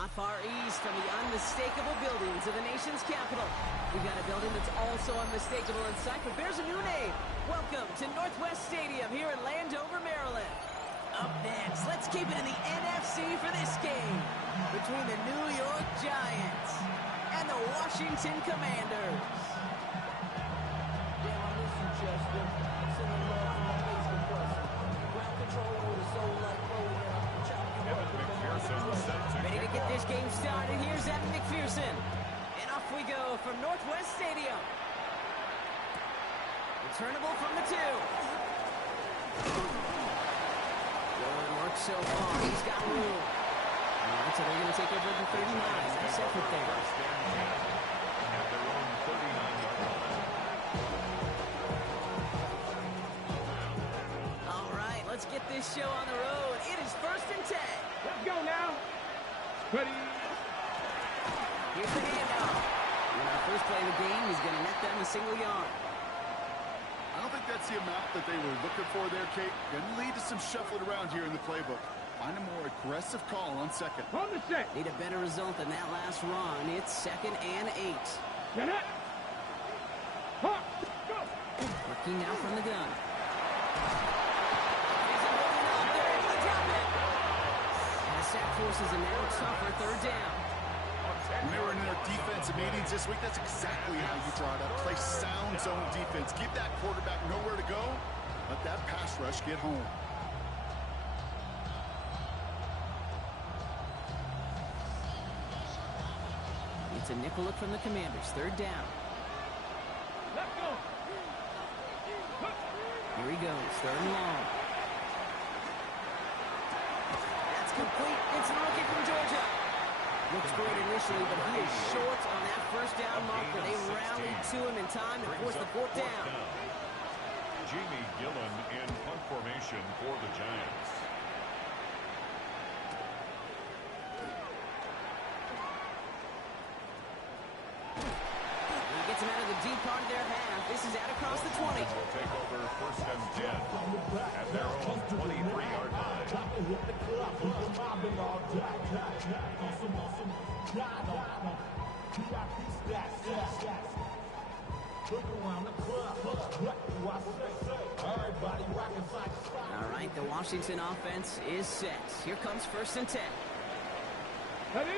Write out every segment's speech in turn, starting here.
Not far east from the unmistakable buildings of the nation's capital. We've got a building that's also unmistakable in sight, but bears a new name. Welcome to Northwest Stadium here in Landover, Maryland. Up next, let's keep it in the NFC for this game between the New York Giants and the Washington Commanders. Ready to get this game started. Here's Evan McPherson. And off we go from Northwest Stadium. Returnable from the 2. Going work so far. He's got room. Alright, so they're going to take over the 39. Nice effort there. Alright, let's get this show on the road. It is 1st and 10. Let's go now. Ready. Here's the handoff. In our first play of the game, he's going to net them a single yard. I don't think that's the amount that they were looking for there, Kate. Going to lead to some shuffling around here in the playbook. Find a more aggressive call on second. On the set. Need a better result than that last run. It's 2nd and 8. Get it. Huh. Go. Working now from the gun. He's holding on there. He dropped it. And the sack forces a now tougher 3rd down. When they were in their defensive meetings this week, that's exactly how you draw it up. Play sound zone defense. Give that quarterback nowhere to go. Let that pass rush get home. It's a nickel look from the Commanders. 3rd down. Let's go. Here he goes. 3rd and long. That's complete. It's an rookie from Georgia. Looks great initially, but he is short on that 1st down marker. They rallied to him in time and forced the 4th down. Jamie Gillen in punt formation for the Giants. He gets him out of the deep part of their half. This is out across the 20. Will take over 1st and 10 at their own 23-yard line. All right, the Washington offense is set. Here comes 1st and 10. Ready.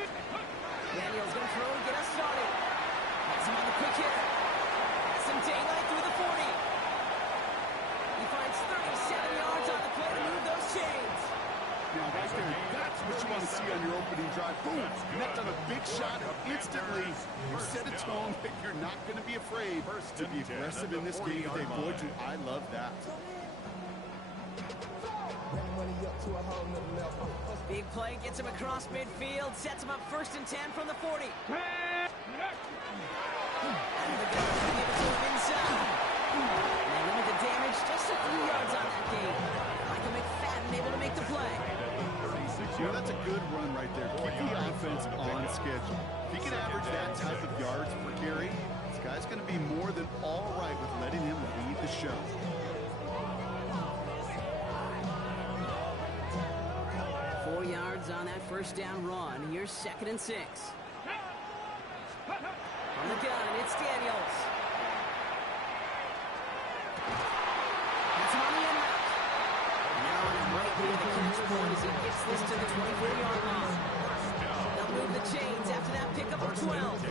Daniels going to throw and get us started. Has him on the quick hitter. Has some daylight through the 40. He finds 37 yards on the play to move those chains. Now, right there, that's what you want to see on your opening drive. Boom! Net on a big shot, and instantly you set a tone that you're not going to be afraid to be aggressive in this game today. Boy, I love that. Big play gets him across midfield, sets him up 1st and 10 from the 40. And the Gunners will give it to him inside. And they limit the damage just a few yards on that game. Michael McFadden able to make the play. You know, that's a good run right there. Keep the offense on schedule. If he can average that type of yards per carry, this guy's going to be more than all right with letting him lead the show. 4 yards on that 1st down run. Here's 2nd and 6. On the gun, it's Daniels. That's him on the end route. Now right near the catch point as he gets this to the 24-yard line. They'll move the chains after that pickup of 12.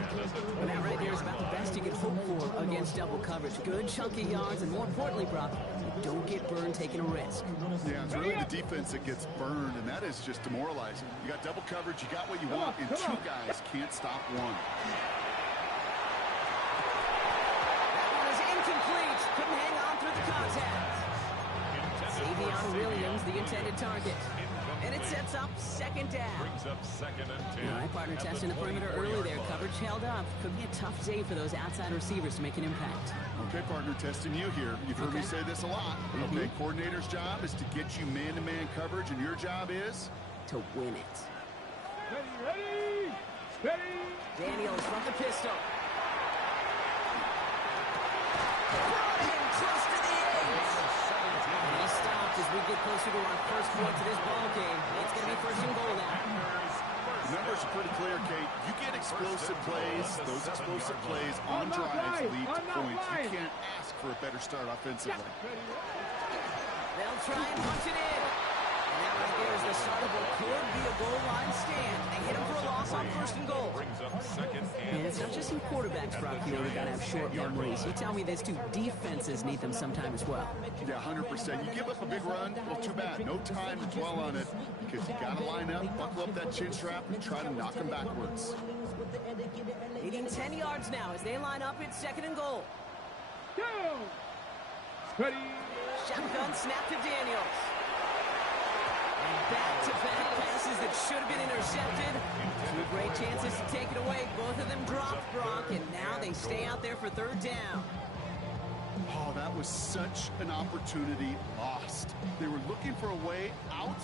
And that right there is about the best you can hope for against double coverage. Good chunky yards, and more importantly, Brock, you don't get burned taking a risk. Yeah, it's really the defense that gets burned, and that is just demoralizing. You got double coverage, you got what you want, and 2 guys can't stop 1. That one is incomplete. Couldn't hang on through the contact. Xavier Williams, the intended target. And it sets up 2nd down. Brings up 2nd and 10. All right, partner testing the perimeter early there. Coverage held up. Could be a tough day for those outside receivers to make an impact. Okay, partner, testing you here. You've heard me say this a lot. Okay, coordinator's job is to get you man-to-man coverage, and your job is? To win it. Ready. Daniels from the pistol. Brought in close to the 8. And he stopped as we get closer to our first point to this ball game. It's going to be 1st and goal now. Numbers are pretty clear, Kate. You get explosive plays. Those explosive plays on drives lead to points. You can't ask for a better start offensively. They'll try and punch it in. And that right there is the start of what could be a goal line stand. They hit him for a loss on 1st and goal. Brings up 2nd and And it's not just in quarterbacks, Brock, here we got to have short memories. You tell me these two defenses need them sometime as well. Yeah, 100%. You give up a big run, well, too bad. No time to dwell on it because you got to line up, buckle up that chin strap, and try to knock them backwards. Leading 10 yards now as they line up. It's 2nd and goal. Go! Ready? Shotgun snap to Daniels. And back-to-back passes that should have been intercepted. Two great chances to take it away. Both of them dropped, Brock, and now they stay out there for 3rd down. Oh, that was such an opportunity lost. They were looking for a way out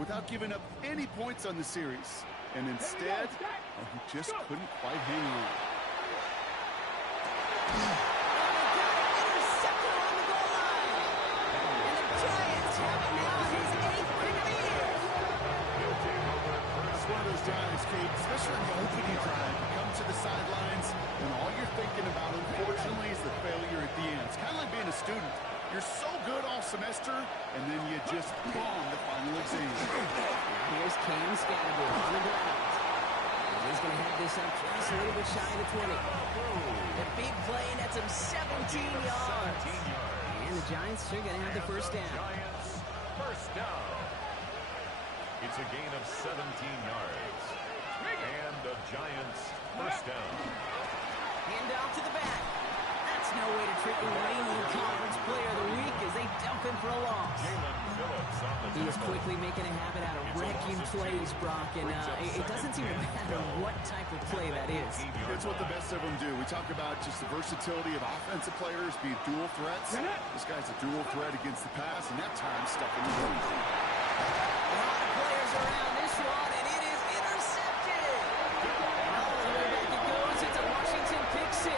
without giving up any points on the series. And instead, he just couldn't quite hang on. Intercepted on the goal line. And the Giants have now his 8th pick of the year. It's one of those drives, Kate, especially in the opening drive. You come to the sidelines, and all you're thinking about, unfortunately, is the failure at the end. It's kind of like being a student. You're so good all semester, and then you just bomb the final exam. Here's Cam Scattergood on the ground. And he's going to head this up just a little bit shy of the 20. The big play nets him 17 yards. And the Giants are going to have the 1st down. Giants 1st down. It's a gain of 17 yards. And the Giants 1st down. Hand off to the back. That's no way to treat the reigning conference player of the week as they dump him for a loss. Jalen Phillips on the He is tackle. quickly making a habit out of wrecking plays, Brock, and it doesn't seem to matter what type of play that is. It's what the best of them do. We talk about just the versatility of offensive players being dual threats. This guy's a dual threat against the pass, and that time stuffing the run. A lot of players around this one, and it is intercepted. All the way back it goes. It's a Washington pick 6.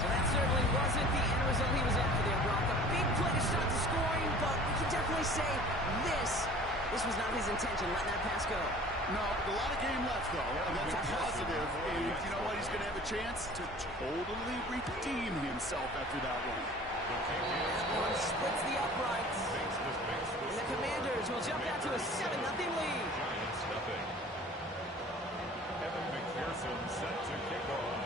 So that certainly wasn't the end result he was after there, Brock. A big play to start the scoring, but we can definitely say this was not his intention, letting that pass go. No, a lot of game left, though, and that's a positive. And you know what? He's going to have a chance to totally redeem himself after that one. That one splits the uprights. And the Commanders will jump out to a 7-0 lead. Giants nothing. Evan McPherson set to kick off.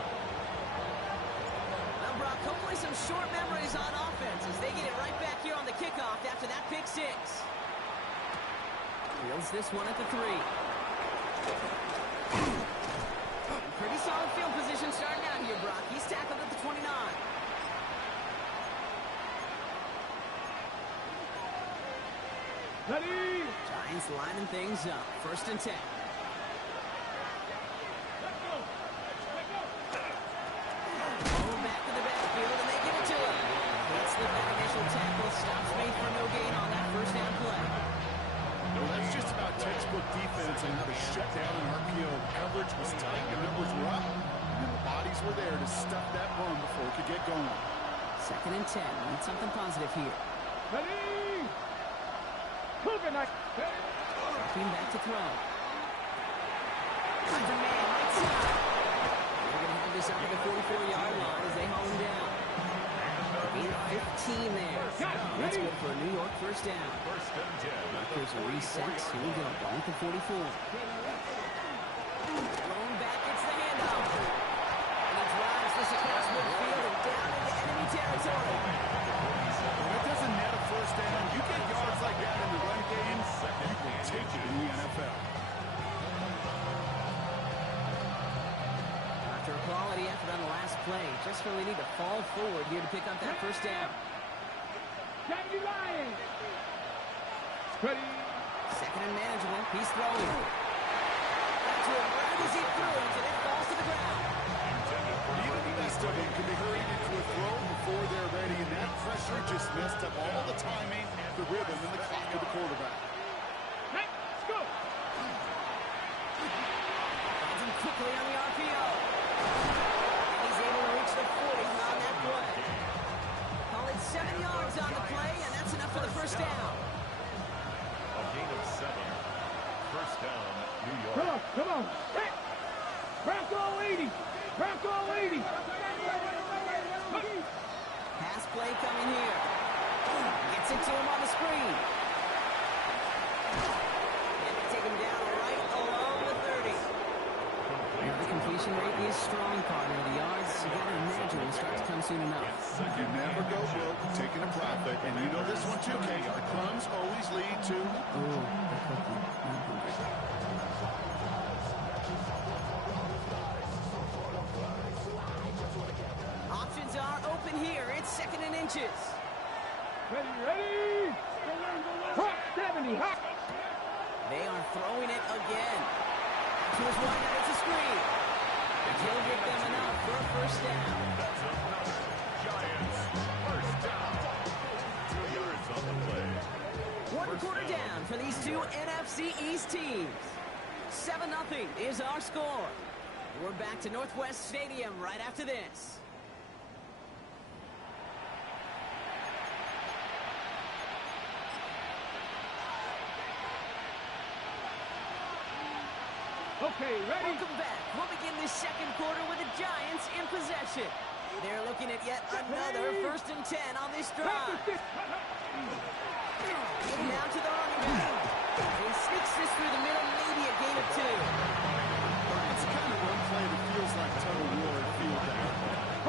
Well, Brock, hopefully some short memories on offense as they get it right back here on the kickoff after that pick 6. Fields this one at the 3. Pretty solid field position starting out here, Brock. He's tackled at the 29. Ready? Giants lining things up. 1st and 10. Let's go. Let's go. Ball back to the backfield, and they give it to him. Hits the back initial tackle. Stops made for no gain on that 1st down play. Well, that's just about textbook defense and how to shut down an RPO. The coverage was tight, the numbers were up, and then the bodies were there to stuff that run before it could get going. 2nd and 10. Need something positive here. Ready? Moving like. Dropping back to throw. Finds a man right side. They're going to have this up at the 44-yard line as they haul him down. Gain of 15 there. That's good for a New York 1st down. 1st and 10. Here's a reset. Here we go. Ball at the 44. Thrown back. It's the handoff. And he drives this across midfield and down into enemy territory. When it doesn't net a 1st down, you get yards like that in the run game, you will take it in the NFL. After a quality effort on the last play, just really need to fall forward here to pick up that 1st down. Candy Lions. Ready? 2nd and manageable. He's throwing. Got to him right as he threw it, and it falls to the ground. Even the best of them can be hurried into a throw before they're ready, and that pressure just messed up all the timing, the rhythm, and the clock of the quarterback. Let's go. Finds him quickly on the RPO. And he's able to reach the 40 on that play. Call it 7 yards on the play, and that's enough for the 1st down. Bronco lady. Pass play coming here. Gets it to him on the screen. And they take him down right along the 30. The completion rate is strong, partner. The yards, you got to imagine, will start to come soon enough. You never go broke taking a profit, and you know this one too, Kate. The crumbs always lead to... Options are open here. It's 2nd and inches. Ready. Hot 70. Hot. They are throwing it again. To his right, now it's a screen. He'll get them enough for a first down. That's another Giants first down. 2 yards on the play. One quarter down for these two NFC East teams. 7-0 is our score. We're back to Northwest Stadium right after this. Okay, ready? Welcome back. We'll begin this second quarter with the Giants in possession. They're looking at yet another 1st and 10 on this drive. Getting down to the running back. He sneaks this through the middle, maybe a gain of 2. It's the kind of run play that feels like total war at field down.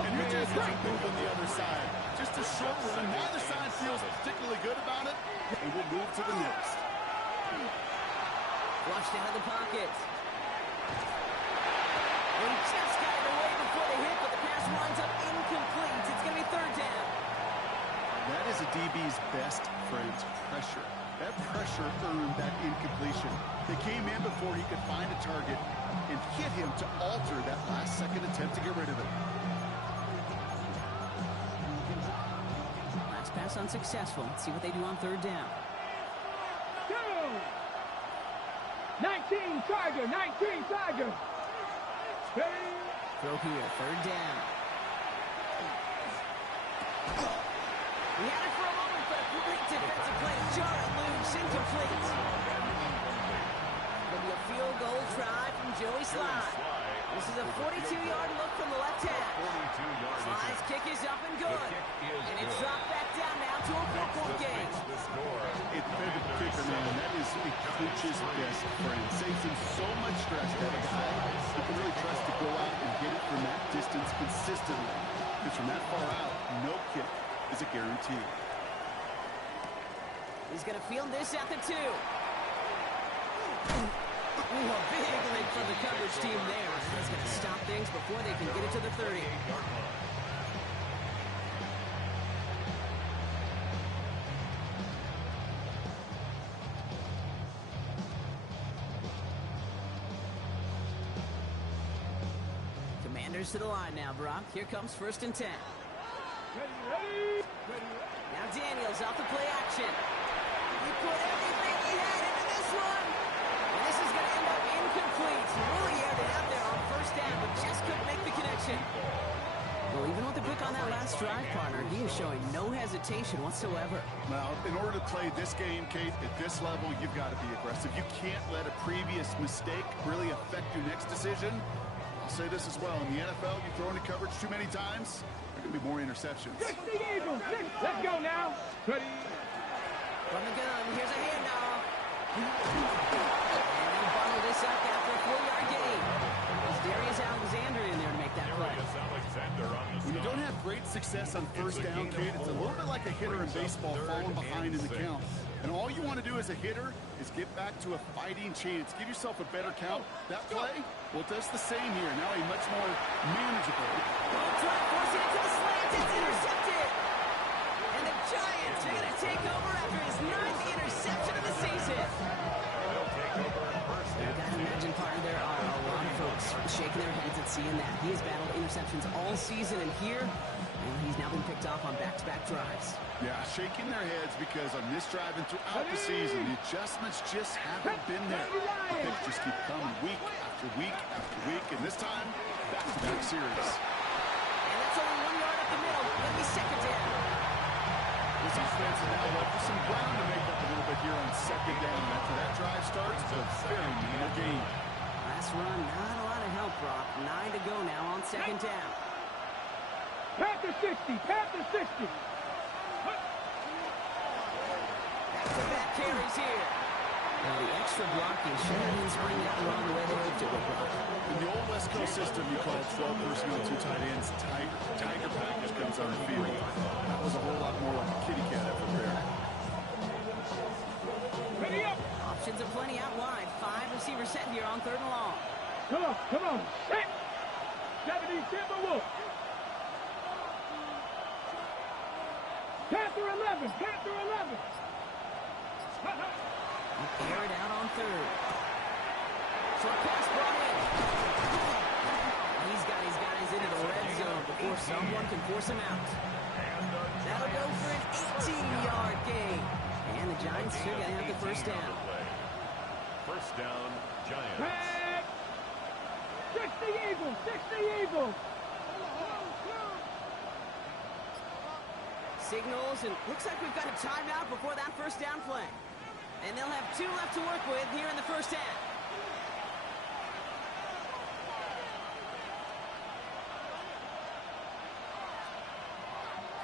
And you're just move on the other side. Just a short run. Neither side feels particularly good about it. And we'll move to the next. Flushed out of the pocket. He just got it away before the hit, but the pass winds up incomplete. It's going to be 3rd down. That is a DB's best friend's pressure. That pressure earned that incompletion. They came in before he could find a target and hit him to alter that last-second attempt to get rid of it. Last pass unsuccessful. Let's see what they do on 3rd down. Go. 19 Tiger. 19 Tiger. Ready. Throw here, 3rd down. He had it for a moment, but a great defensive play to jar it loose, incomplete. It'll be a field goal try from Joey Sly. This is a 42-yard look from the left half. 42-yard. Sly's kick is up and good. And it's dropped back down now to a 4-point game. The score. It's the kicker, man. That is a coach's best friend. Saves him so much stress to have a guy who can really trust to go out and get it from that distance consistently. Because from that far out, no kick is a guarantee. He's going to field this at the 2. Ooh, a big leap for the coverage team there. That's going to stop things before they can get it to the 30. Commanders to the line now, Brock. Here comes 1st and 10. Ready. Now Daniels off the play action. He put everything he had into this one. And this is going to end up incomplete. He really aired it out there on 1st down, but just couldn't make the connection. Well, even with the pick on that last drive, partner, he is showing no hesitation whatsoever. Now, in order to play this game, Kate, at this level, you've got to be aggressive. You can't let a previous mistake really affect your next decision. I'll say this as well. In the NFL, you throw into coverage too many times, there are going to be more interceptions. Let's go now. Ready. From the gun, here's a handoff. And they bundle this up after a 4-yard gain. There's Darius Alexander in there to make that play. When you don't have great success on 1st down, Kate, it's a little bit like a hitter in baseball falling behind in the count. And all you want to do as a hitter is get back to a fighting chance. Give yourself a better count. That play, well, it does the same here. Now a much more manageable. Ball try, forcing it to the slant. It's intercepted. And the Giants are going to take over after his 9th interception of the season. You got to imagine, partner, there are a lot of folks shaking their heads at seeing that. He has battled interceptions all season, and here, well, he's now been picked off on back-to-back drives. Yeah, shaking their heads because on this drive and throughout the season, the adjustments just haven't been there. The picks just keep coming week after week after week, and this time, back-to-back series. And that's only 1 yard up the middle. That'll be 2nd down. This offense is now left with some ground to make up a little bit here on 2nd down. After that drive starts, it's a very minimal game. Last run, not a lot of help, Brock. 9 to go now on second down. Panther 60, Panther 60. Back-to-back carries here. Now the extra blocking should have been spring that run the way they hoped it would, Brock. In the old West Coast system, you call it 12 personnel, 2 tight ends. Tiger package comes on the field. That was a whole lot more like a kitty cat effort there. Ready up. Options are plenty out wide. 5 receivers set here on 3rd and long. Come on, come on. Set. 70 Timberwolf. Panther 11, Panther 11. Air it out on 3rd. Short pass brought in. He's got his guys into the red zone before someone can force him out. That'll go for an 18-yard gain. And the Giants still going to have the first down. First down, Giants. Head. 60 Eagles, 60 Eagles. Signals, and looks like we've got a timeout before that first down play. And they'll have 2 left to work with here in the first half.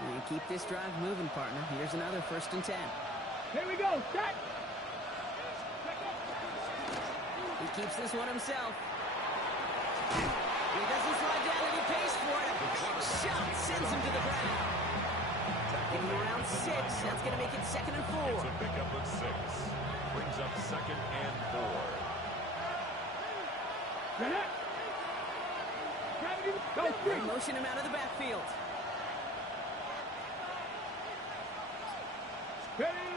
We keep this drive moving, partner. Here's another 1st and 10. Here we go, set. He keeps this one himself. He doesn't slide down and he pays for it. A big shot sends him to the ground. Taking him around 6. That's going to make it 2nd and 4. It's a pickup of 6. Brings up 2nd and 4. Go, Motion him out of the backfield. ready.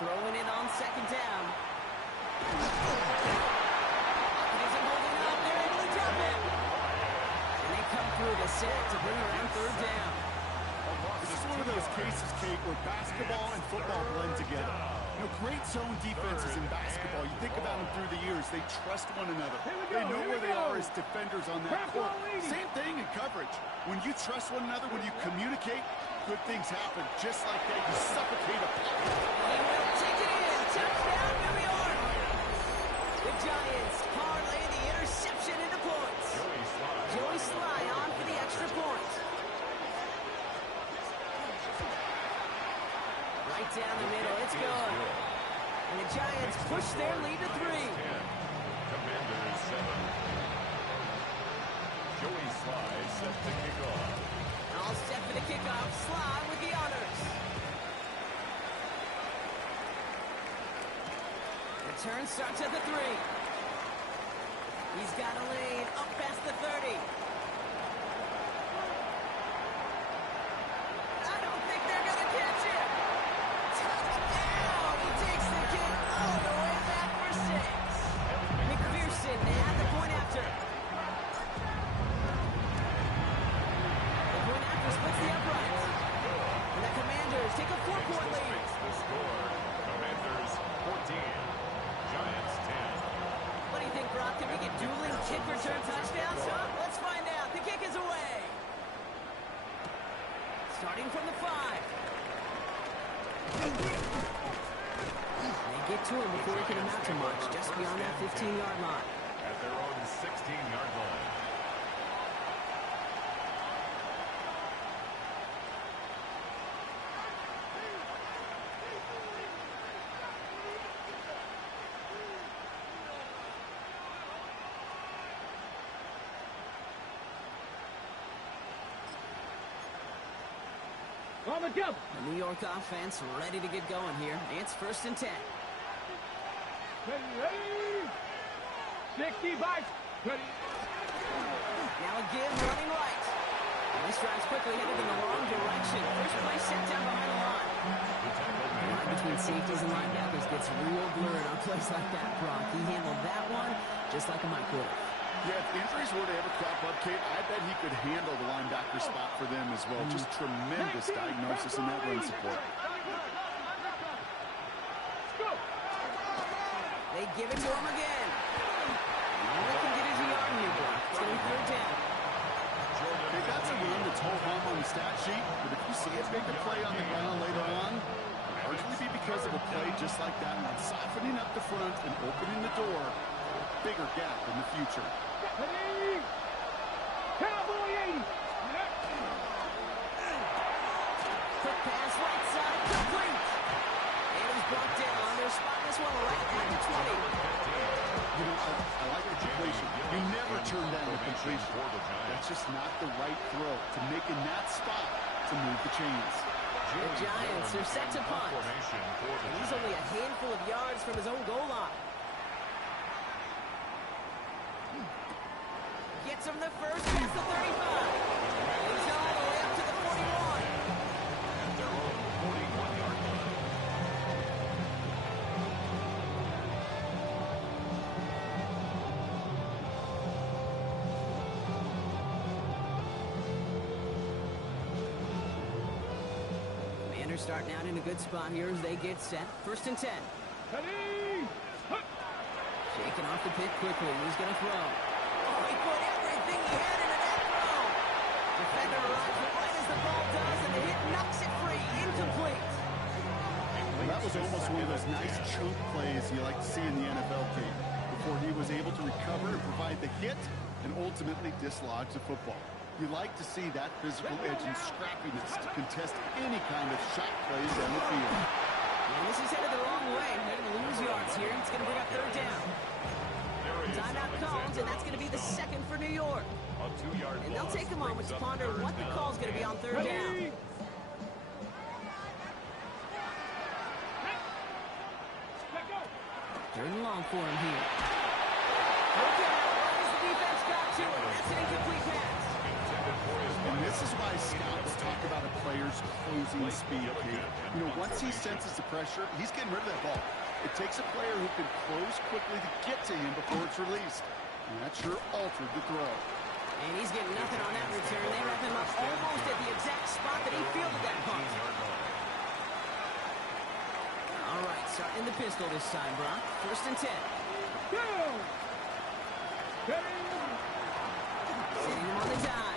Throwing it on 2nd down. Isn't holding up. They're able to drop him. And they come through the set to bring around 3rd down. This is one of those cases, Kate, where basketball and football blend together. You know, great zone defenses in basketball. You think about them through the years. They trust one another. They know where they are as defenders on that court. Same thing in coverage. When you trust one another, when you communicate, good things happen. Just like that, you suffocate a puck. He will take it in. Touchdown, New York. The Giants parlay the interception into points. Joey Sly on for the extra point. Right down the middle. It's good. And the Giants push their lead to 3. Commanders 7. Joey Sly set to kick off. All set for the kickoff. Sly with the honors. Return starts at the 3. He's got a lane up past the 30. I don't think they're going to catch him. Touchdown! He takes the kick all the way back for 6. McPherson at the point after. The point after splits the upright. And the Commanders take a 4-point lead. The score, Commanders 14, Giants 10. What do you think, Brock? Can we get dueling kick return touchdowns, huh? Let's find out. The kick is away. Starting from the 5. They get to him before he can amount to much, just beyond that 15-yard line. At their own 16-yard line. On the jump. The New York offense ready to get going here. It's 1st and 10. Ready. 60 by. Ready. Now again, running right. This drive's quickly headed in the wrong direction. First play set down behind the line. The line between safeties and linebackers gets real blurred on plays like that, Brock. He handled that one just like a Mike would. Yeah, if injuries were to ever crop up, Kate, I bet he could handle the linebacker spot for them as well. Just tremendous diagnosis in that run support. They give it to him again. All they can get is a yard in here, Brock. It's going to be 3rd down. They got some room that's whole home on the stat sheet, but if you see a bigger play on the ground later on, largely be because of a play just like that one, softening up the front and opening the door bigger gap in the future. Ready? Cowboy 80. Quick pass, right side, complete. And he's brought down. They're spotting this one right at the 20. You know, I like the completion. You never turn down a completion. That's just not the right throw to make in that spot to move the chains. The Giants are set to punt. And he's only a handful of yards from his own goal line. Gets him the first past the 35. He's all the way up to the 41. At their own 41-yard line. Commanders starting out in a good spot here as they get set. 1st and 10. Ready? Shaking off the pick quickly. He's going to throw. Oh, he put everything he had into that throw. Defender arrives right as the ball does, and the hit knocks it free. Incomplete. Well, that was almost one of those nice chunk plays you like to see in the NFL game before he was able to recover and provide the hit and ultimately dislodge the football. You like to see that physical edge and scrappiness to contest any kind of shot plays down the field. And this is headed the wrong way. They're going to lose yards here. It's going to bring up 3rd down. Timeout called, and that's going to be the 2nd for New York. A 2-yard And they'll take a moment to ponder what the call's going to be on 3rd down. Third and long for him here. Okay, as the defense got to him. That's an incomplete pass. And this is why scouts talk about a player's closing speed, Kate. You know, once he senses the pressure, he's getting rid of that ball. It takes a player who can close quickly to get to him before it's released. And that sure altered the throw. And he's getting nothing on that return. They wrap him up almost at the exact spot that he fielded that punt. All right, starting the pistol this time, Brock. 1st and 10. Go! Ready? Sitting him on the dime.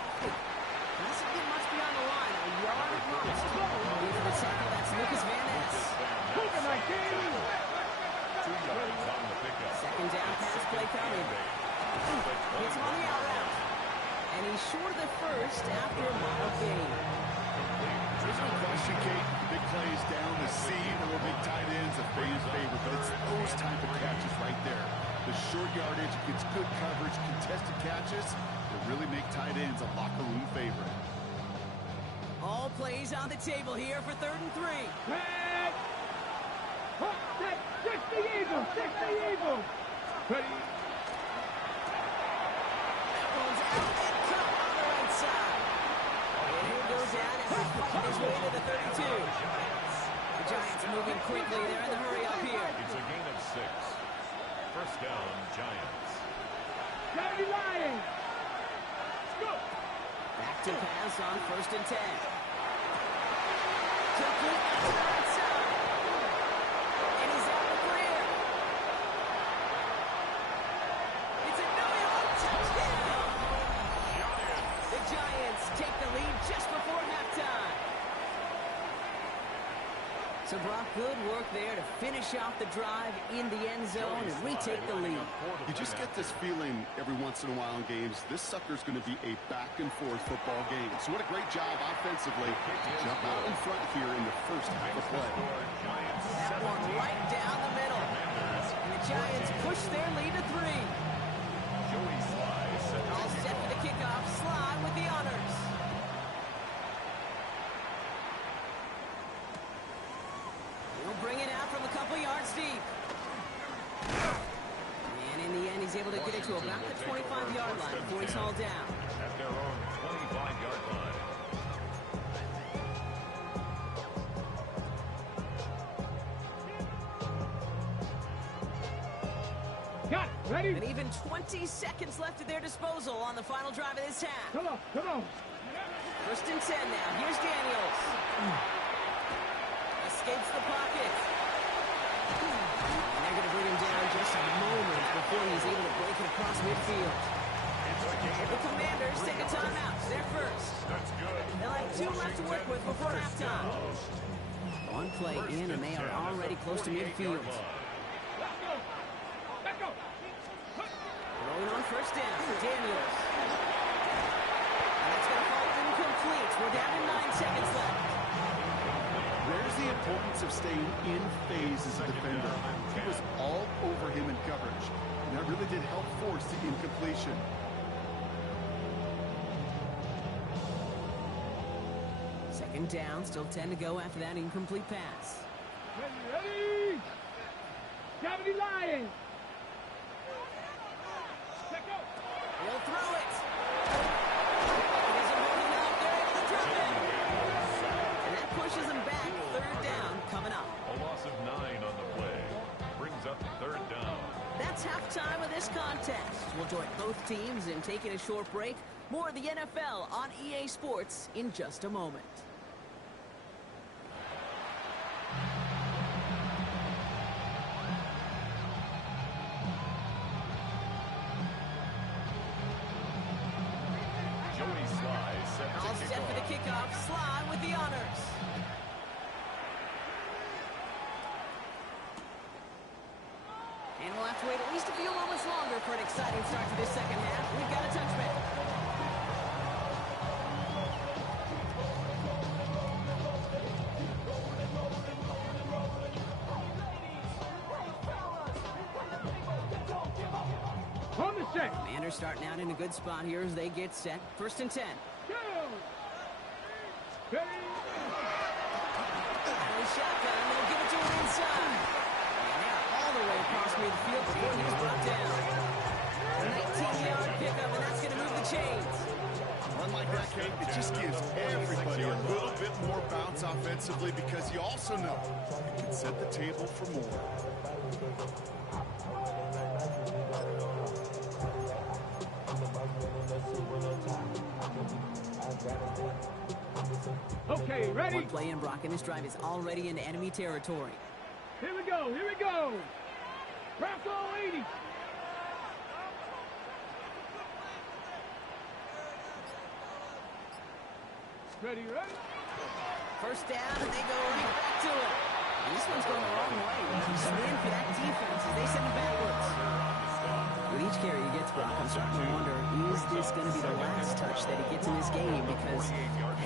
Doesn't get much beyond the line. A yard at most. Into the tackle, that's Lucas Van Ness. Hook 19! 2 yards on the pickup. 2nd down pass play coming. Hits him on the out route. And he's short of the first after a mile gain. There's no question, Kate. Big plays down the seam or big tight ends, a fan's favorite. But it's those type of catches right there. The short yardage gets good coverage, contested catches that really make tight ends a locker room favorite. All plays on the table here for 3rd and 3. Red! Hook that! 60 Eagle! 60 Eagle! Ready? That one's out and cut on the right side. And here goes down after fighting his way to the 32. The Giants moving quickly. They're in the hurry up here. It's a gain of 6. 1st down, Giants. Daddy Lions! Go! Back to pass on 1st and 10. Complete to the right side. And he's out the clear. It's a New York touchdown. The Giants take the lead just before halftime. So, Brock, good work there to finish off the drive in the end zone and retake the lead. You just get this feeling every once in a while in games, this sucker's going to be a back-and-forth football game. So what a great job offensively to jump out in front here in the first half of play. That one right down the middle. And the Giants push their lead to 3. Joey Sly All set for the kickoff. Sly with the honors. He'll bring it out from a couple yards deep. And in the end, he's able to get it to about the 25-yard line before he's hauled down. at their own 25-yard line. Got it. Ready? And even 20 seconds left at their disposal on the final drive of this half. Come on, come on. 1st and 10 now. Here's Daniels. Escapes the pocket. And they're going to bring him down just a moment before he's able to break it across midfield. The Commanders take a timeout. They're first. That's good. They'll have 2 left to work with before halftime. One play in, and they are already close to midfield. Let's go. Let's go. first down. Daniels. And that's going to fall incomplete. We're down to 9 seconds left. There's the importance of staying in phase as a defender. He was all over him in coverage, and that really did help force the incompletion. Second down, still 10 to go after that incomplete pass. Ready! 70 Lions! Check out! He'll throw it. It isn't holding up. They're able to drop it. And that pushes him back. Third down coming up. A loss of 9 on the play. Brings up third down. That's halftime of this contest. We'll join both teams in taking a short break. More of the NFL on EA Sports in just a moment. Joey Sly set All to kick set for the off. kickoff. Sly with the honors. And we'll have to wait at least a few moments longer for an exciting start to this second half. We've got a touchback. On the set! Commanders starting out in a good spot here as they get set. First and 10. Go! Ready! Out of the shotgun, they'll give it to him inside. And now all the way across midfield before he was brought down. A 19-yard pickup, and that's going to move the chains. Run like that, Kate, it just gives everybody a little bit more bounce offensively because you also know it can set the table for more. Okay, ready? One play in, Brock, and this drive is already into enemy territory. Here we go, here we go! Bronco 80! Ready, ready? First down, and they go right back to it. And this one's going the wrong way. He's in for that defense as they send him backwards. With each carry he gets, Brock, I'm starting to wonder, is this going to be the last touch that he gets in this game? Because it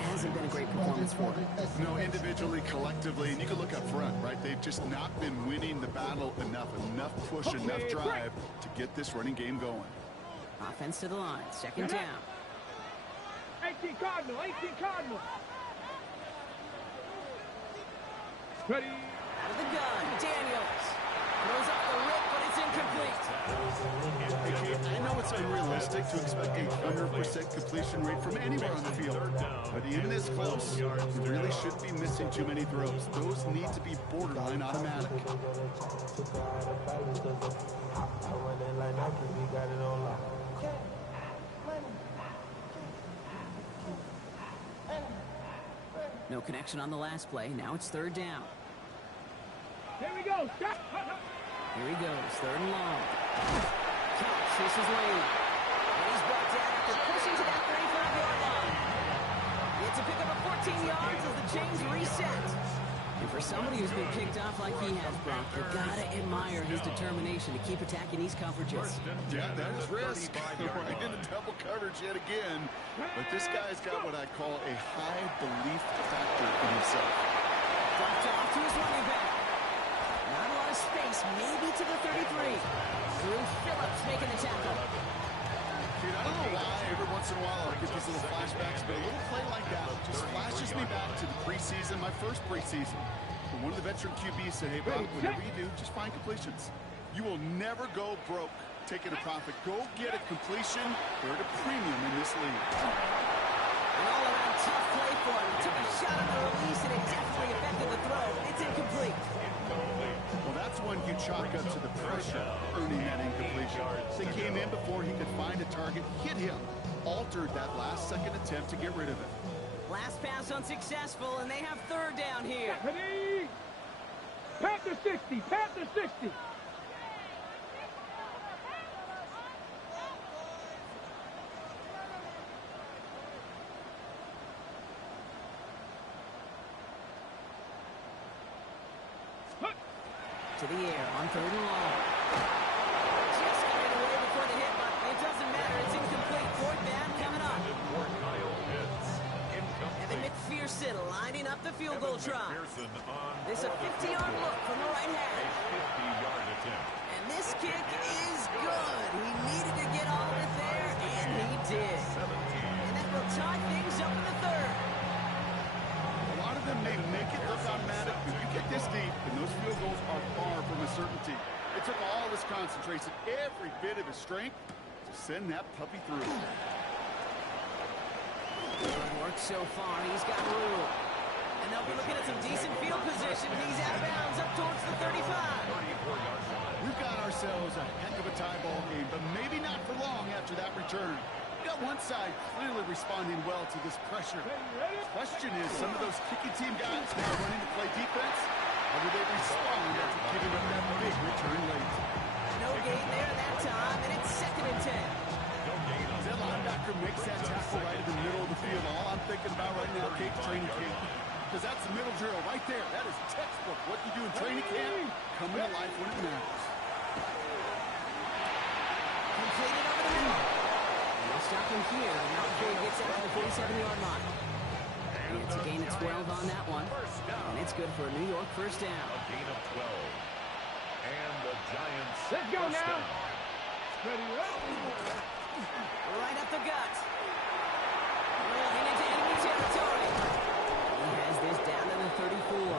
hasn't been a great performance for him. No, individually, collectively, and you can look up front, right? They've just not been winning the battle enough push, enough drive to get this running game going. Offense to the line, second down. 18 Cardinal, 18 Cardinal! Ready? Out of the gun, Daniels. Throws up the rip, but it's incomplete. I know it's unrealistic to expect a 100% completion rate from anywhere on the field, but in this close, you really shouldn't be missing too many throws. Those need to be borderline automatic. No connection on the last play. Now it's third down. Here we go! Stop! Here he goes, third and long. Counts, this is Lane. And he's brought down after pushing to that 35-yard line. It's a pickup of 14 yards as the chains reset. And for somebody who's been picked off like he has, Brock, you've got to admire his determination to keep attacking these coverages. Yeah, that is risk. Right into double coverage yet again. But this guy's got what I call a high belief factor in himself. Dropped off to his running back. Not a lot of space, maybe to the 33. Drew Phillips making the tackle. Dude, I don't know why every once in a while I get these little flashbacks, but a little play like that just flashes me back to the preseason, my first preseason. When one of the veteran QBs said, hey, Brock, whatever you do, just find completions. You will never go broke taking a profit. Go get a completion. They're at a premium in this league. An all-around tough play for him. Took a shot on the release, and it definitely affected the throw. It's incomplete. Well, that's one you chalk up to the pressure earning that incompletion. They came in before he could find a target, hit him, altered that last-second attempt to get rid of it. Last pass unsuccessful, and they have third down here. Ready? Panther 60! Panther 60! To the air on third and long. Just got it away before the hit, but it doesn't the field goal try. This is a 50-yard look from the right half. A 50-yard attempt. And this kick is good. He needed to get all of it there, and he did. And that will tie things up in the third. A lot of them may make it look automatic, but you get this deep, and those field goals are far from a certainty. It took all his concentration, every bit of his strength, to send that puppy through. Good work so far. He's got room. And they'll be looking at some decent field position. He's out of bounds up towards the 35. We've got ourselves a heck of a tie ball game, but maybe not for long after that return. We got one side clearly responding well to this pressure. The question is, some of those kicking team guys now running to play defense, how do they respond after giving up that big return late? No gain there that time, and it's 2nd and 10. That linebacker makes that tackle right in the middle of the field. All I'm thinking about right now, Kate, training camp, because that's the middle drill right there. That is textbook. What you do in training camp, coming to life when it matters. Completed over the middle. And they'll stop him here. Not before he gets out to the 47-yard line. And it's a gain of 12 on that one. And it's good for a New York first down. A gain of 12. And the Giants Let's go first now. down. Ready up. Right up the gut. Rolling into enemy territory. He has this down to the 34.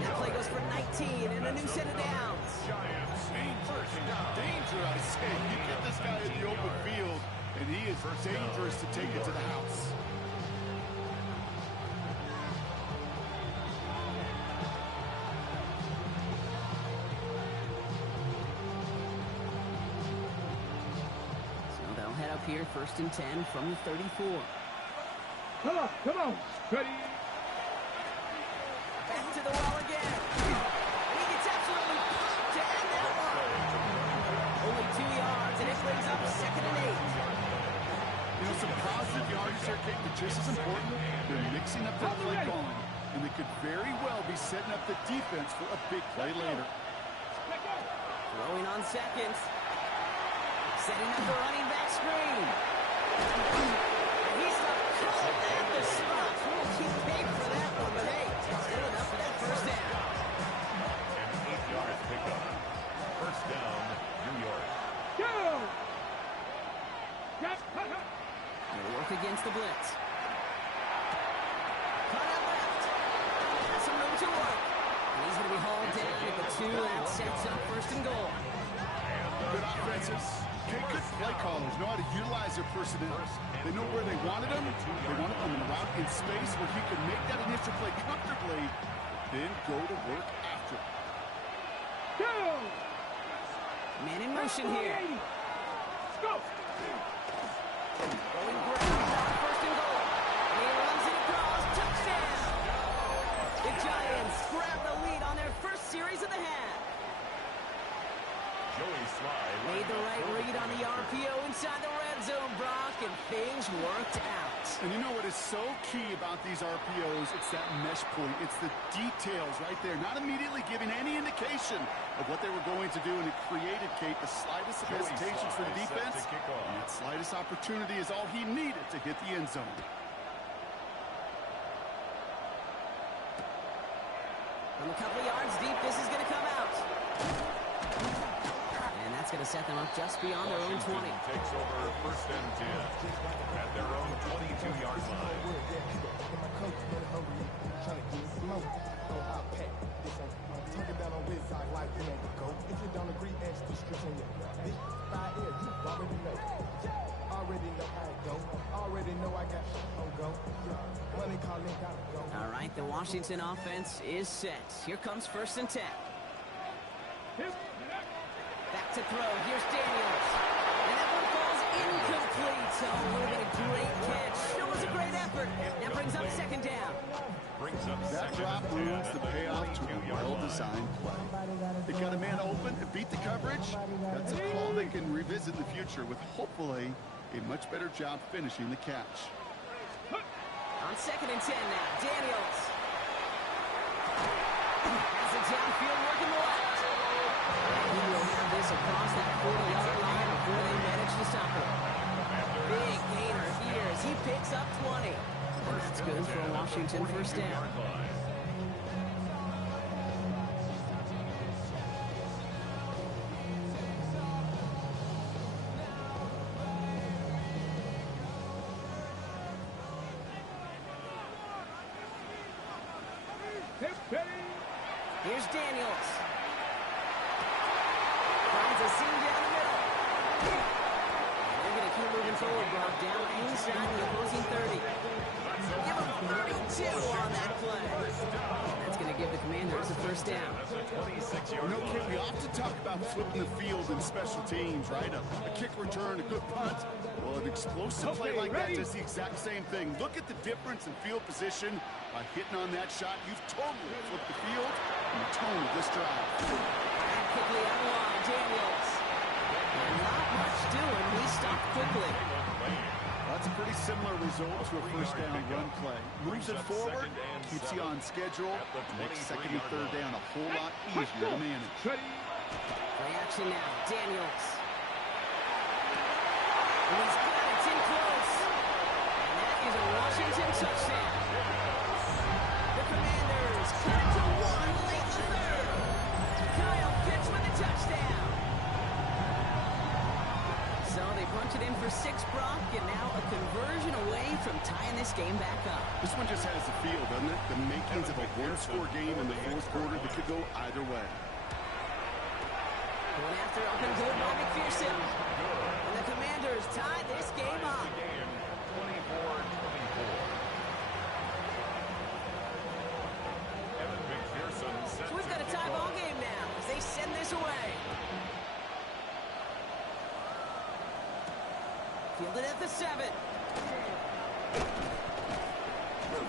That play goes for 19 and a new set of downs. Giants first down. Danger, I say. You get this guy in the open field, and he is dangerous to take it to the house. Head up here, 1st and 10 from the 34. Come on. Ready. Back to the wall again. And he gets absolutely popped to end that one. Only 2 yards, and it brings up 2nd and 8. You know, some positive yardage there, Kate, but just as important, they're mixing up their play calling, and they could very well be setting up the defense for a big play later. Throwing on 2nd. Setting up the running back screen. He's not caught at the spot. He paid for that one, but hey, still enough for that first down. An 8-yard pickup. First down, New York. Go. They'll work against the blitz. Cut out left. Has some room to work. And he's going to be hauled down at the 2. That sets up 1st and goal. Good offenses. Good play callers know how to utilize their personnel. They know where they wanted them. They wanted them in a route in space where he could make that initial play comfortably, then go to work after. Go. Man in motion here. Let's go. Going ground on 1st and goal. And he runs it across. Touchdown. The Giants grab the lead on their first series of the half. Joey Sly Made the right read on the RPO inside the red zone, Brock, and things worked out. And you know what is so key about these RPOs? It's that mesh point. It's the details right there. Not immediately giving any indication of what they were going to do, and it created, Kate, the slightest of hesitations for the defense. And that slightest opportunity is all he needed to hit the end zone. From a couple of yards deep, this is going to come out. And that's going to set them up just beyond their own 20. Takes over 1st and 10 at their own 22-yard line. All right, the Washington offense is set. Here comes 1st and 10. Back to throw. Here's Daniels. And that one falls incomplete. Oh, what a great catch. It was a great effort. That brings up 2nd down. That drop ruins the payoff to a well-designed play. They got a man open and beat the coverage. That's a call they can revisit in the future with hopefully a much better job finishing the catch. On 2nd and 10 now, Daniels. Has it downfield working the left. He will have this across that 40-yard line before they manage to stop him. Big gainer here as he picks up 20. That's good for a Washington first down. Here's Daniels. Finds a seam down the middle. They're going to keep moving forward, Brock, down inside the opposing 30. Give them 32 on that play. That's going to give the Commanders a first down. You know, Kit, we often talk about flipping the field in special teams, right? A kick return, a good punt. Well, an explosive play like that does the exact same thing. Look at the difference in field position. By hitting on that shot, you've totally flipped the field and the tone of this drive. And quickly on the line, Daniels. And not much doing. He stopped quickly. That's a pretty similar result to a first down run play. Moves it forward, keeps you on schedule, makes second and third down a whole lot easier to manage. Play action now, Daniels. And he's got it, it's in close. And that is a Washington touchdown. The Commanders cut it to 1 late in the third. Kyle Pitts with a touchdown. So they punch it in for 6, Brock, and now a conversion away from tying this game back up. This one just has the feel, doesn't it? The makings of a one-score game in the fourth quarter that could go either way. Going after up and good by McPherson. And the Commanders tie this game up. 24-24. So we've got a tie ball game now as they send this away. Fielded at the 7.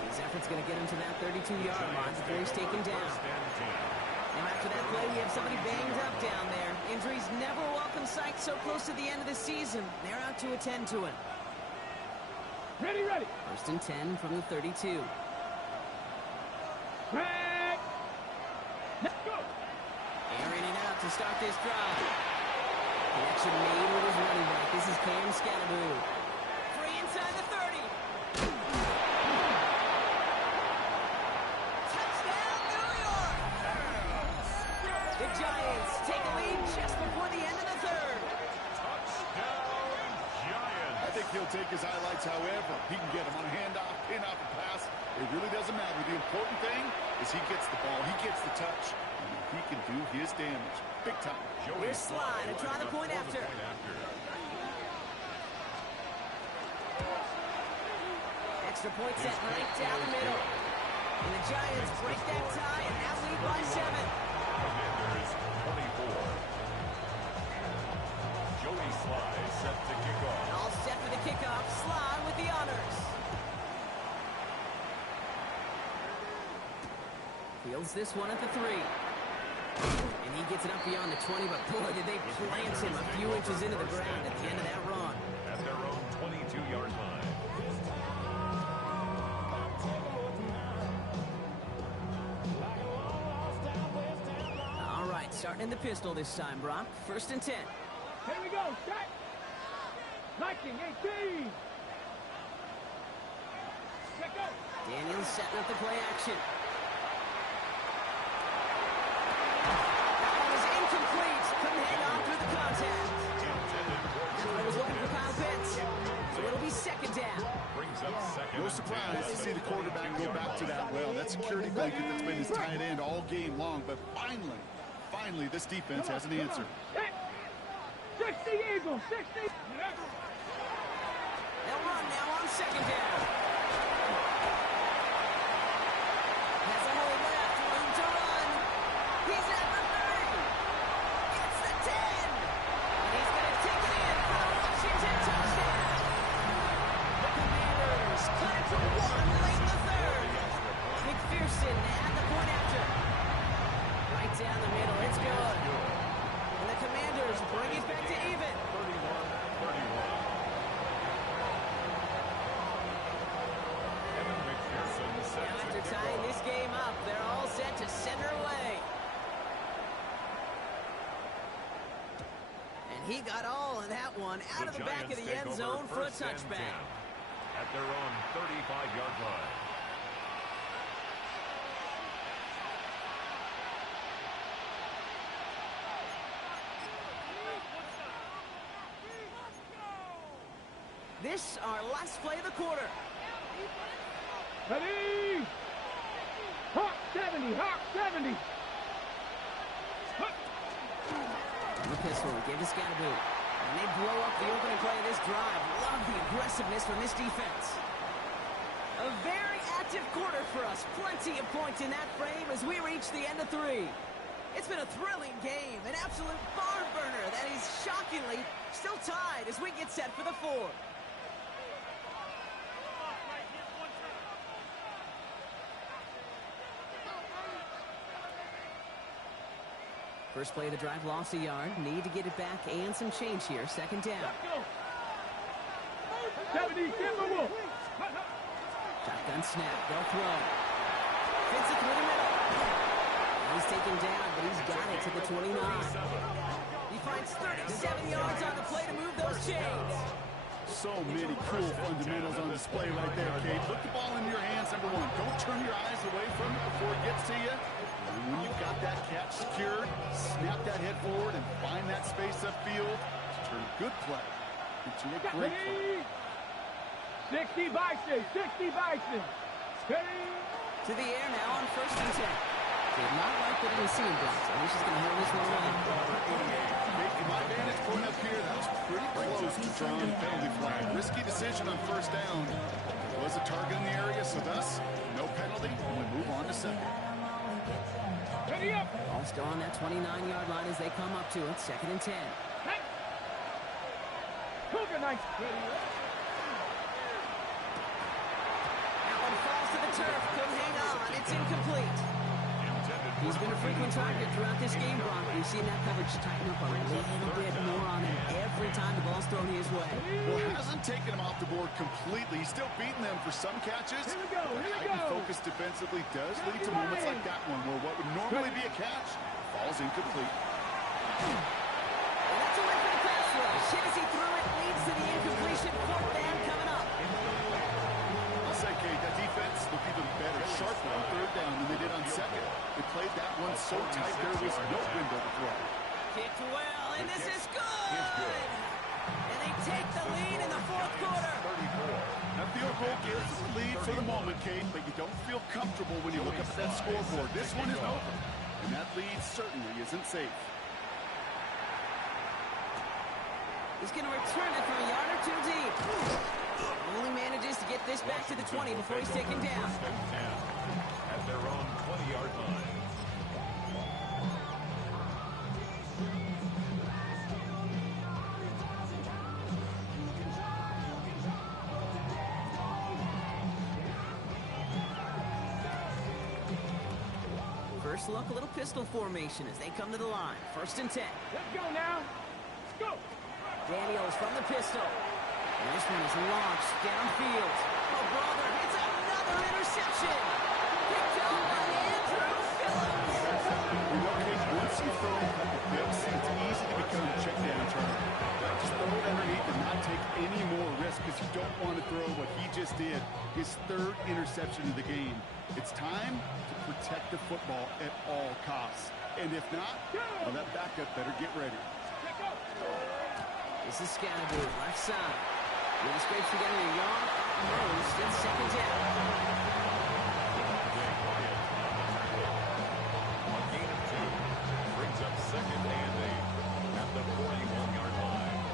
His effort's going to get him to that 32-yard line before he's taken down. Now after that play, we have somebody banged up down there. Injuries never a welcome sight so close to the end of the season. They're out to attend to it. Ready. First and 10 from the 32. Let's go. Airing it out to start this drive. Connection made with his running back. This is Cam Scalaboo. Free inside the 30. Touchdown, New York! The Giants take a lead just before the end of the third. Touchdown, Giants. I think he'll take his highlights however he can get them on a handoff, pin off a pass. It really doesn't matter. The important thing is he gets the ball, he gets the touch, and he can do his damage. Big time. Here's Slide to try the point after. Extra point set right down the middle. And the Giants break that tie and now lead by 7. Commanders 24. Joey Slye set to kick off. All set for the kickoff. Slide with the honors. Fields this one at the 3. And he gets it up beyond the 20, but boy, did they plant him a few inches into the ground at the end of that run. At their own 22-yard line. All right, starting in the pistol this time, Brock. First and 10. Here we go. Set. 19-18. Let go. Daniels setting up the play action. Incomplete. Couldn't hang on through the contact. I was looking for Kyle Pitts. So it'll be second down. Brings up second. No surprise to see the quarterback go back to that well. That security blanket that's been his tight end all game long. But finally, this defense has an answer. 60 Eagles, 60. They'll run now on second down. Has a hole left, room to run. He's at the 30. It's the 10. And he's going to take it in for a Washington touchdown. The Commanders cut it to 1 late in the third. McPherson at the point after. Right down the middle, it's good. And the Commanders bring it back to even. 31-31. Evan McPherson set Now to after kick tying off. this game up, they're all set to send her away. And he got all of that one out of the back of Giants the take end over zone for a first and touchback. 10 at their own 35. 5-yard line. This our last play of the quarter. Ready! Hawk 70, Hawk 70. The pistol gave to Scatterboot. And they blow up the opening play of this drive. Love the aggressiveness from this defense. A very active quarter for us. Plenty of points in that frame as we reach the end of 3. It's been a thrilling game, an absolute barn burner that is shockingly still tied as we get set for the 4th. First play of the drive, lost a yard. Need to get it back and some change here. Second down. Let's go. 70, give the wolf. Shotgun snap. They'll throw. Fits it through the middle. He's taken down, but he's got it to the 29. He finds 37 yards on the play to move those chains. So many cool fundamentals on display right there, Kate. Put the ball in your hands, number 1. Don't turn your eyes away from it before it gets to you. And when you've got that catch secured, snap that head forward and find that space upfield to turn a good play into a great play. 60 Bison, 60 Bison. Steady. To the air now on 1st and 10. Did not like what he was seeing, Bill, so he's just going to hold this one away. From my vantage point up here, that was pretty close to drawing penalty flag. Risky decision on 1st down. There was a target in the area, so thus, no penalty, and we move on to 2nd. Ready up. Ball still on that 29-yard line as they come up to it. 2nd and 10. Hey. Cougar Knights. Ready up. That one falls to the turf. Couldn't hang on. It's incomplete. He's been a frequent target throughout this game, Brock. We've seen that coverage tighten up a little bit more on him every time the ball's thrown his way. Well, hasn't taken him off the board completely. He's still beating them for some catches. Here we go, here we go. Focus defensively does lead to moments like that one where what would normally be a catch falls incomplete. And that's a win for the pass rush. Hit as he threw it, leads to the incompletion. 4th down coming up. I'll say, Kate, that defense looked even better, sharper on 3rd down than they did on 2nd. They played that one so tight there was no window to throw. Kicked well, and this is good. And they take the lead in the 4th quarter. That field goal gives the lead for the moment, Kate, but you don't feel comfortable when you look up at that scoreboard. This one is over, and that lead certainly isn't safe. He's going to return it from a yard or 2 deep. Only manages to get this back to the 20 before he's taken down. At their own 20-yard line. First look, a little pistol formation as they come to the line. 1st and 10. Let's go now. Let's go. Daniels from the pistol. And this one is launched downfield. Oh, brother, it's another interception. Picked up by Andrew Phillips. You know, Kate, once you throw this, it's easy to become a check down turn. Just throw it underneath and not take any more risk because you don't want to throw what he just did, his 3rd interception of the game. It's time to protect the football at all costs. And if not, well, that backup better get ready. This is Scatterboot, left side. Really scrapes together a yard, nose, and 2nd down. A gain of 2 brings up 2nd and 8 at the 41-yard line.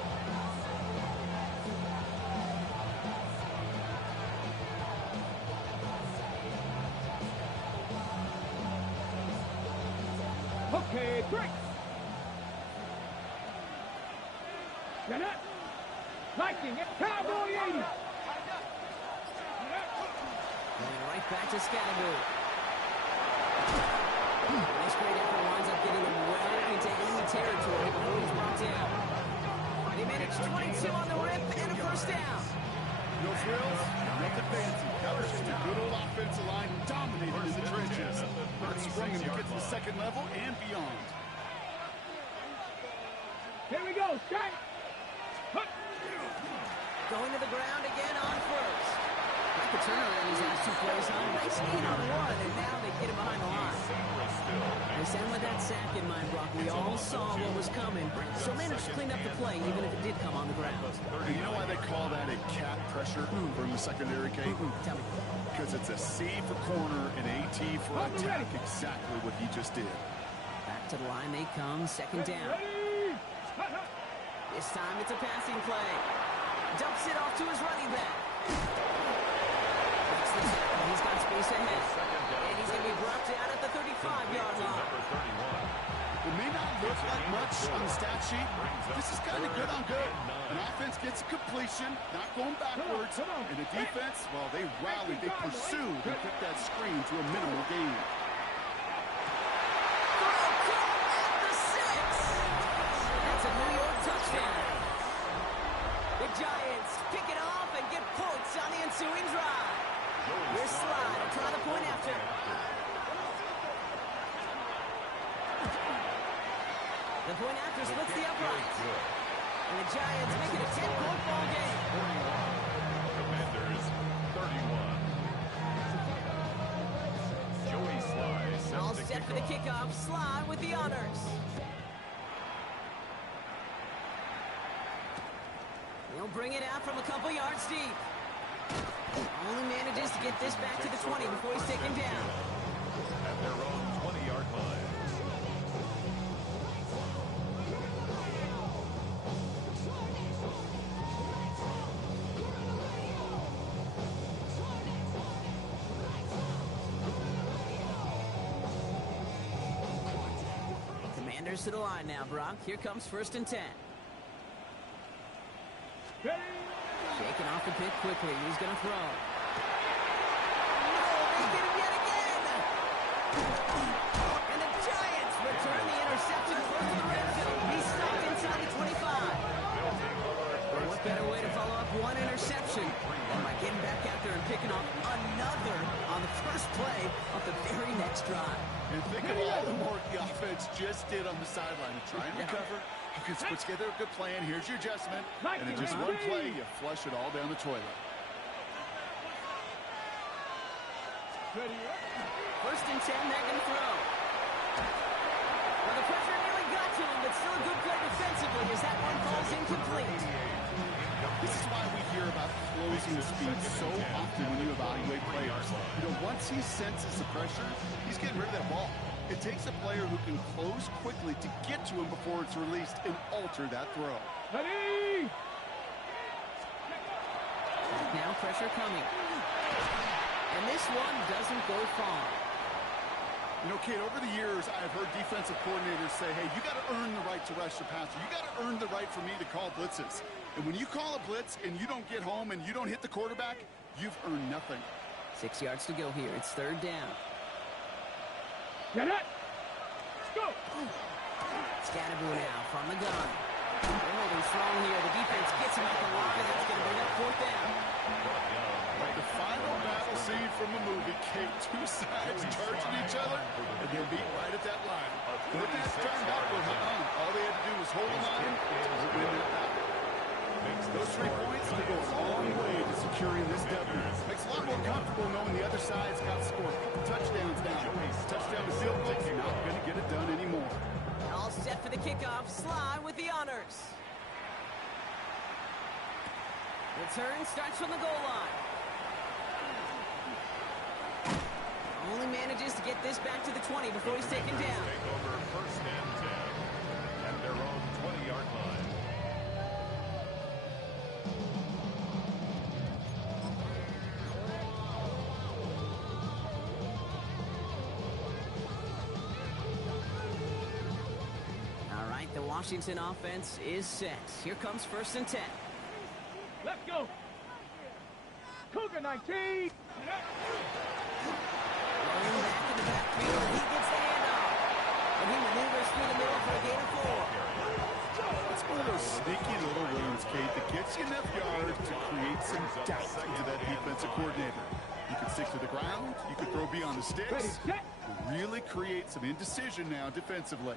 Okay, break. Get up. Liking it. Cowboy 80. And right back to Scatterboot. This great effort winds up getting him well into enemy territory before he's brought down. They managed 22 on the rip and a 1st down. No frills, nothing fancy. That was just a good old offensive line dominated in the trenches. But it sprung him to get to the 2nd level and beyond. Here we go. Strike. Going to the ground again on 1st. Quite the turnaround these last two plays, huh? Nice gain on one, and now they get him behind the line. They sound with that sack in mind, Brock. We all saw what was coming, so managed to clean up the play, even if it did come on the ground. You know why they call that a cat pressure from the secondary, Kate? Tell me. Because it's a C for corner and AT for attack. Exactly what he just did. Back to the line they come, second down. This time it's a passing play. Dumps it off to his running back. That's the tackle. He's got space ahead. And he's going to be brought down at the 35-yard line. It may not look like much on the stat sheet. This is kind of good on good. An offense gets a completion, not going backwards. And the defense, well, they rallied, they pursued, and kept that screen to a minimal gain. That's a New York touchdown. The Giants pick it off and get points on the ensuing drive. Here's Slide to try the point after. The point after splits the uprights. And the Giants make it a 10-point ball game. 41. Commanders 31. Joey Slye All set for the kickoff. Slide with the honors. He'll bring it out from a couple yards deep. Only manages to get this back to the 20 before he's taken down. At their own 20-yard line. Commanders to the line now, Brock. Here comes 1st and 10. Shaking off the pick quickly. He's going to throw. No, they get him yet again. And the Giants return the interception close to the red zone. He's stopped inside the 25. But what better way to follow up one interception than by getting back out there and picking off another on the first play of the very next drive. And think of all the work the offense just did on the sideline to try and recover. You can put together a good plan. Here's your adjustment. And in just one play, you flush it all down the toilet. 1st and 10, they're going to throw. Well, the pressure nearly got to him, but still a good play defensively as that one falls incomplete. This is why we hear about closing speed so often when you evaluate players. You know, once he senses the pressure, he's getting rid of that ball. It takes a player who can close quickly to get to him before it's released and alter that throw. Ready! Now pressure coming. And this one doesn't go far. You know, Kate, over the years, I've heard defensive coordinators say, hey, you got to earn the right to rush the passer. You got to earn the right for me to call blitzes. And when you call a blitz and you don't get home and you don't hit the quarterback, you've earned nothing. 6 yards to go here. It's 3rd down. Get it! Let's go! Scatterboo now from the gun. They're holding strong here. The defense gets him at the line. That's going to bring up 4th down. The final battle scene from a movie, Kate, two sides charging each other and then beat right at that line. But this turned out to all they had to do was hold him on him to win that battle. Those 3 points could go a long way to securing this W. Makes a lot more comfortable knowing the other side's got scored. Touchdowns down. Touchdown to field goals, not going to get it done anymore. All set for the kickoff. Slide with the honors. Return starts from the goal line. Only manages to get this back to the 20 before he's taken down. Take over 1st and 10 at their own 20-yard line. All right, the Washington offense is set. Here comes 1st and 10. Let's go! Cougar 19! Going back in the backfield, he gets the handoff. And he maneuvers through the middle for a gain of 4. It's one of those sneaky little runs, Kate, that gets you enough yards to create some doubt into that defensive coordinator. You can stick to the ground, you can throw beyond the sticks, really create some indecision now defensively.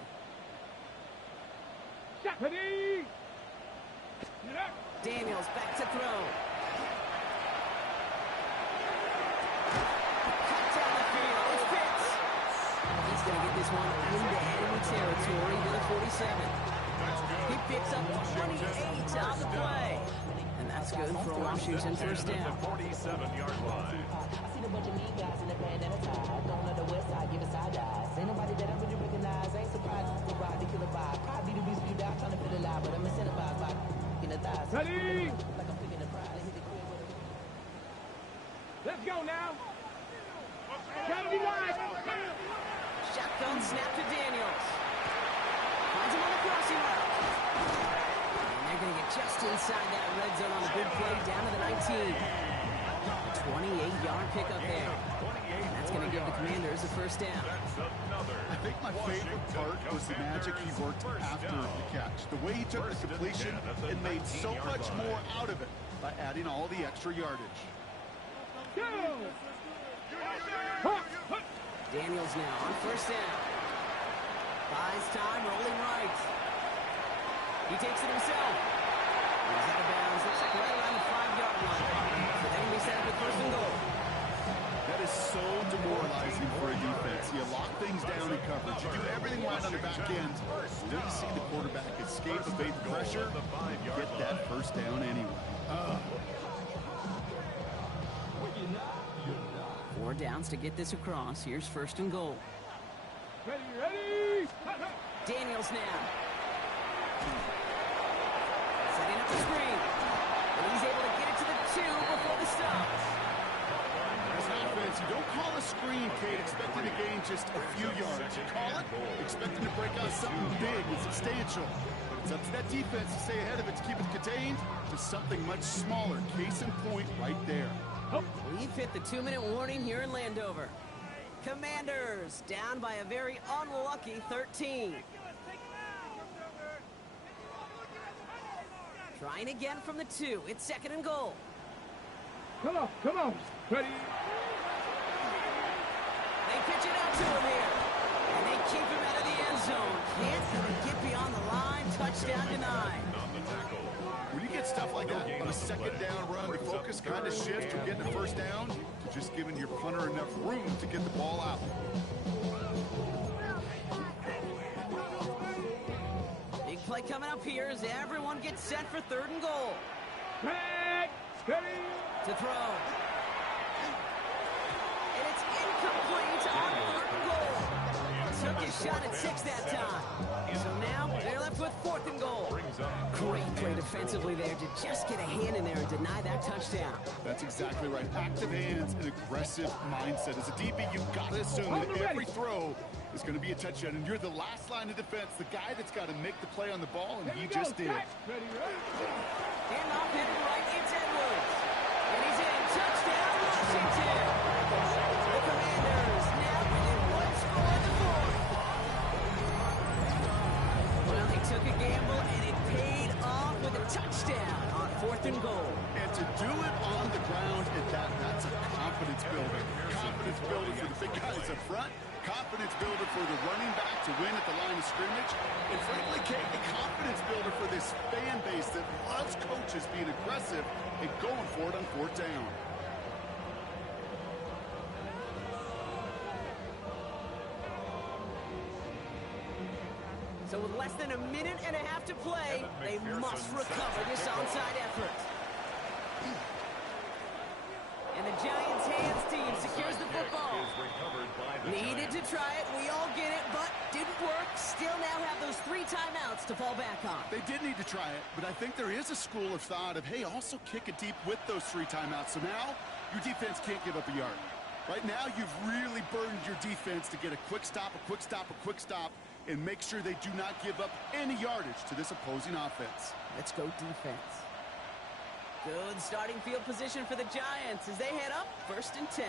Ready! Daniels back to throw. 7. He picks up 28 on the play. And that's good for Washington first down. 47-yard line. I seen a bunch of mean guys in the band and a tie. Going on the west side, giving side eyes. Ain't nobody that I really recognize. Ain't surprised to ride the killer vibe. Probably the beast you down, trying to feel alive, but I'm incentivized by in the thighs. Ready? Like I'm picking a pride. Hit the crib with a... Let's go now. Gotta be live. Shotgun snap to Daniels. Finds him on the crossing route. And they're going to get just inside that red zone on a good play down to the 19. A 28-yard pickup there. And that's going to give the Commanders a first down. I think my favorite part was the magic he worked after the catch. The way he took the completion and made so much more out of it by adding all the extra yardage. Go. Daniels now on first down. Buys time, rolling right. He takes it himself. He's out of bounds. Looks like right around the 5-yard line. So they're going to be set up with first and goal. That is so demoralizing for a defense. You lock things down in coverage. You do everything right on the back end. Then you see the quarterback escape, evade the pressure, and get that first down anyway. 4 downs to get this across. Here's first and goal. Ready. Daniels now. Setting up the screen. And he's able to get it to the 2 before the stop. As an offense, you don't call a screen, Kate, expecting to gain just a few yards. You call it, expecting to break out something big and substantial. But it's up to that defense to stay ahead of it, to keep it contained to something much smaller. Case in point right there. We've hit the 2-minute warning here in Landover. Commanders down by a very unlucky 13. Trying again from the 2. It's second and goal. Come on. Ready. They pitch it out to him here. And they keep him out of the end zone. Can't even get beyond the line. Touchdown denied. When you get stuff like that on a second down run, the focus kind of shifts from getting a first down to just giving your punter enough room to get the ball out. Big play coming up here as everyone gets set for third and goal. Ready. To throw. And it's incomplete on third and goal. Took his shot at 6 that time. So now they're left with 4th and goal. Great play defensively there to just get a hand in there and deny that touchdown. That's exactly right. Active hands and aggressive mindset. As a DB, you've got to assume that every throw is going to be a touchdown. And you're the last line of defense, the guy that's got to make the play on the ball, and he just did. And off heading right, it's Edwards. And he's in. Touchdown, Washington. The Commanders now within 1 score in the 4th. Well, they took a gamble, and it paid off with a touchdown on 4th and goal. And to do it on the ground at that's a confidence builder. Confidence builder for the big guys up front. Confidence builder for the running back to win at the line of scrimmage. And frankly, Kate, a confidence builder for this fan base that loves coaches being aggressive and going for it on 4th down. So with less than a minute and a half to play, they must recover this onside effort. And the Giants' hands team secures the football. Needed to try it. We all get it, but didn't work. Still now have those 3 timeouts to fall back on. They did need to try it, but I think there is a school of thought of, hey, also kick it deep with those 3 timeouts. So now your defense can't give up a yard. Right now, you've really burdened your defense to get a quick stop, and make sure they do not give up any yardage to this opposing offense. Let's go defense. Good starting field position for the Giants as they head up 1st and 10.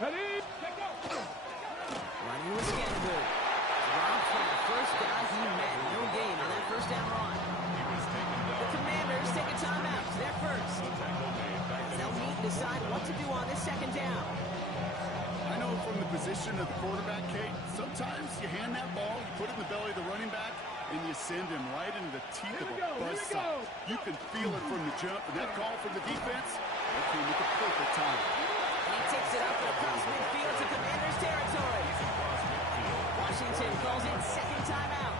Ready. Running with Scannaboo. Rob for the first guy he met. No gain on that first down run. The Commanders take a timeout. They're first. They'll need to decide what to do on this second down. I know from the position of the quarterback, Kate, sometimes you hand that ball, you put it in the belly of the running back, and you send him right into the teeth of a buzzsaw. You can feel it from the jump, and that call from the defense, that came at the perfect time. He takes it up across midfield to Commanders territory. Washington calls in second timeout.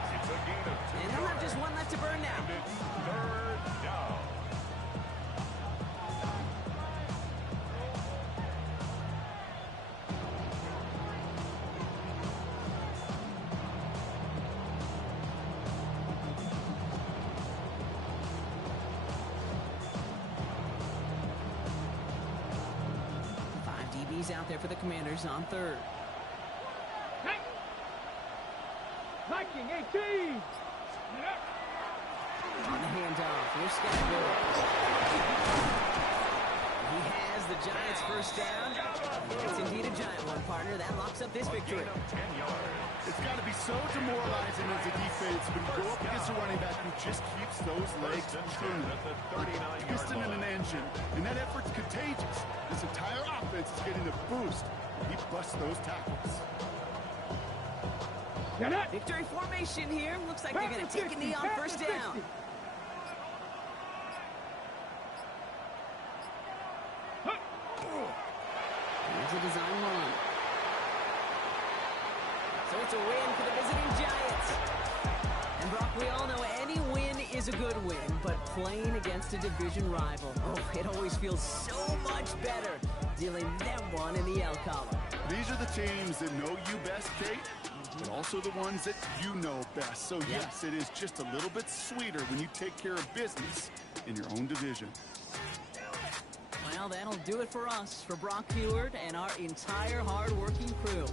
He's out there for the Commanders on third. Viking 18. On the handoff, here's Scott. He has the Giants' first down. It's indeed a giant one, partner. That locks up this victory. 10 yards. It's got to be so demoralizing as a defense when you go up against a running back who just keeps those legs turning. Like a piston in an engine. And that effort's contagious. This entire offense is getting a boost. He busts those tackles. Victory formation here. Looks like they're going to take a knee on first down. Here's a design run. So it's a win for the visiting Giants. And Brock, we all know any win is a good win, but playing against a division rival, oh, it always feels so much better dealing them one in the L column. These are the teams that know you best, Kate, but also the ones that you know best. So yes, it is just a little bit sweeter when you take care of business in your own division. Well, that'll do it for us, for Brock Huard and our entire hard-working crew.